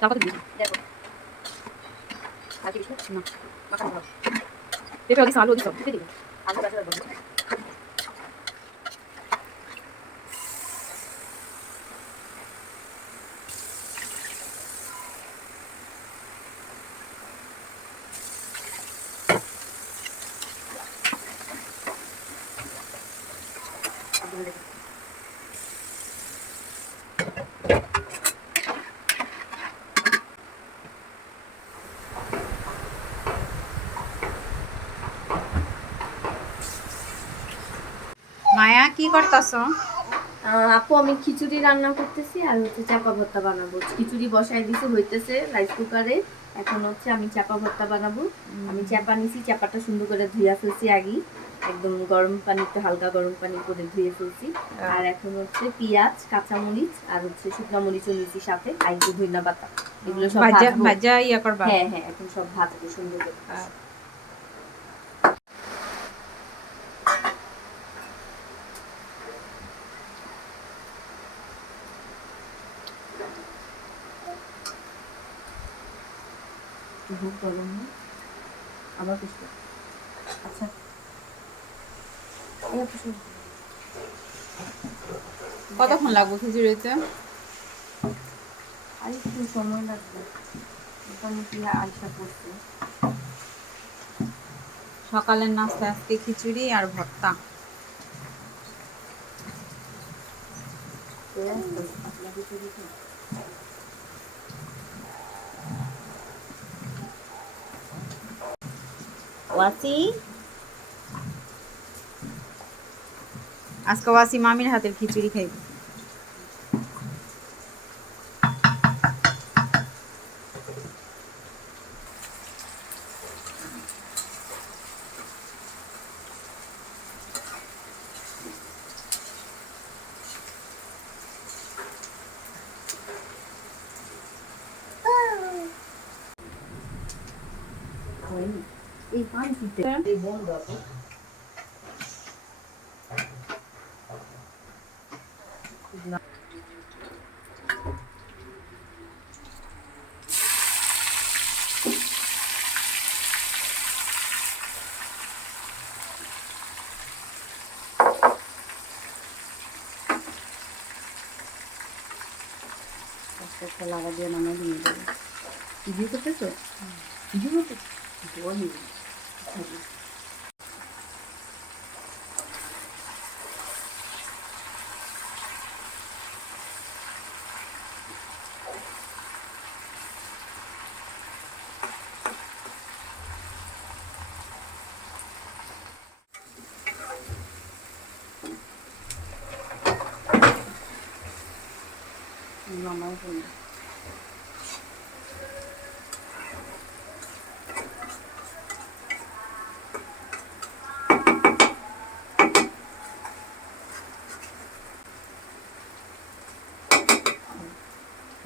তারপর দিবি দেখো আর কি কিছু না মাখা ভালো পেঁপে দিস আলু দিস দিতে দিবি আলু গাজর দেবো মায়া কি করতাছ? আপু আমি খিচুড়ি রান্না করতেছি আর হচ্ছে চাপা ভর্তা বানাবো। খিচুড়ি বসাই দিছি হইতেছে রাইস কুকারে। এখন হচ্ছে আমি চাপা ভর্তা বানাবো। আমি চাপা নিছি, চাপাটা সুন্দর করে ধুইয়া ফেলছি আগেই, একদম গরম পানিতে হালকা গরম পানি করে ধুয়ে ফেলছি। আর এখন হচ্ছে পেঁয়াজ, কাঁচামরিচ আর হচ্ছে শুকনো মরিচও নিছি সাথে, আর একটু ধনিয়া পাতা, এগুলো সব ভাজবো। ভাজা ইয়া করবা? হ্যাঁ হ্যাঁ, এখন সব ভাজবো সুন্দর করে। গরম না আবার কিছু আচ্ছা কতক্ষণ লাগবে খিচুড়িতে? আর একটু সময় লাগবে, মোটামুটি আইসা করতে। সকালের নাস্তা আজকে খিচুড়ি আর ভর্তা। ওয়াসি আজকে ওয়াসি মামির হাতের খিচুড়ি খাইবে। এই পানি দিতে এই বন্ধ আছে। একটা লাগা দিয়ে নামাই দিয়ে দেবো। ভিডিও করতেছো? ভিডিও করতেছো? নামাই ফেলবো।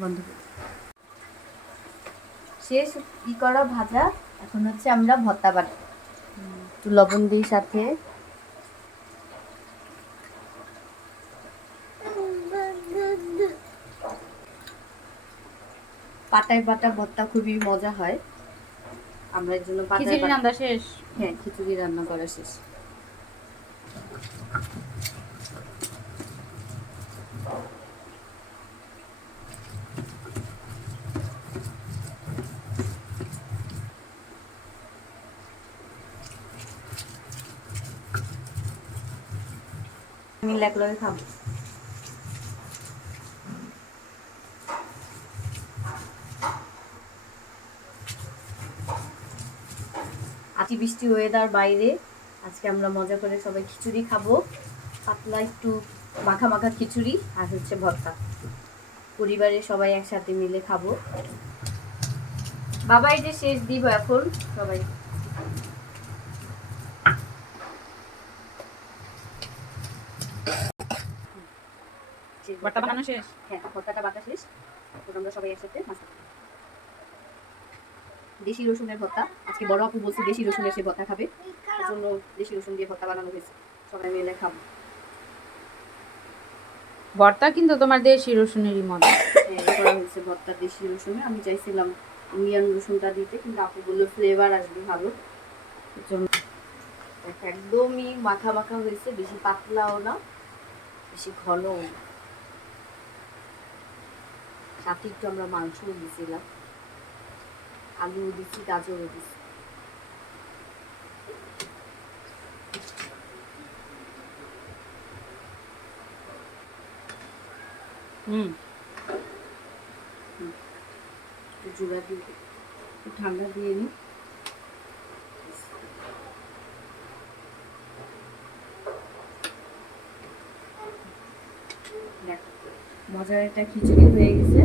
বন্ধ করে শেষ ই করা ভাজা। এখন হচ্ছে আমরা ভর্তা বানাবো, একটু লবণ দিই সাথে। পাটায় বাটা ভর্তা খুবই মজা হয়, আমরা এর জন্য পাটায় খিচুড়ি রান্না শেষ? হ্যাঁ, খিচুড়ি রান্না করা শেষ। মিল এক লগে খাবো। আজকে বৃষ্টি ওয়েদার বাইরে, আজকে আমরা মজা করে সবাই খিচুড়ি খাবো। পাতলা একটু মাখা মাখা খিচুড়ি আর হচ্ছে ভর্তা, পরিবারের সবাই একসাথে মিলে খাবো। বাবা এই যে শেষ দিব এখন সবাই। ভর্তা বানানো শেষ? হ্যাঁ, ভর্তাটা বাটা শেষ, এখন আমরা সবাই একসাথে নাস্তা করবো। দেশি রসুনের ভর্তা, আজকে বড় আপু বলছে দেশি রসুনের সে ভর্তা খাবে, এর জন্য দেশি রসুন দিয়ে ভর্তা বানানো হয়েছে, সবাই মিলে খাবো। ভর্তা কিন্তু তোমার দেশি রসুনেরই মতো। হ্যাঁ, করা হয়েছে ভর্তা দেশি রসুনে। আমি চাইছিলাম ইন্ডিয়ান রসুনটা দিতে, কিন্তু আপু বললো ফ্লেভার আসবে ভালো, এর জন্য একদমই মাখা মাখা হয়েছে, বেশি পাতলাও না বেশি ঘনও না। সাথে একটু আমরা মাংসও দিয়েছিলাম, আলুও দিচ্ছি, গাজরও দিচ্ছি। হুম, একটু জোড়া দিয়ে দিই, একটু ঠান্ডা দিয়ে নিই। দেখ, মজার একটা খিচুড়ি হয়ে গেছে।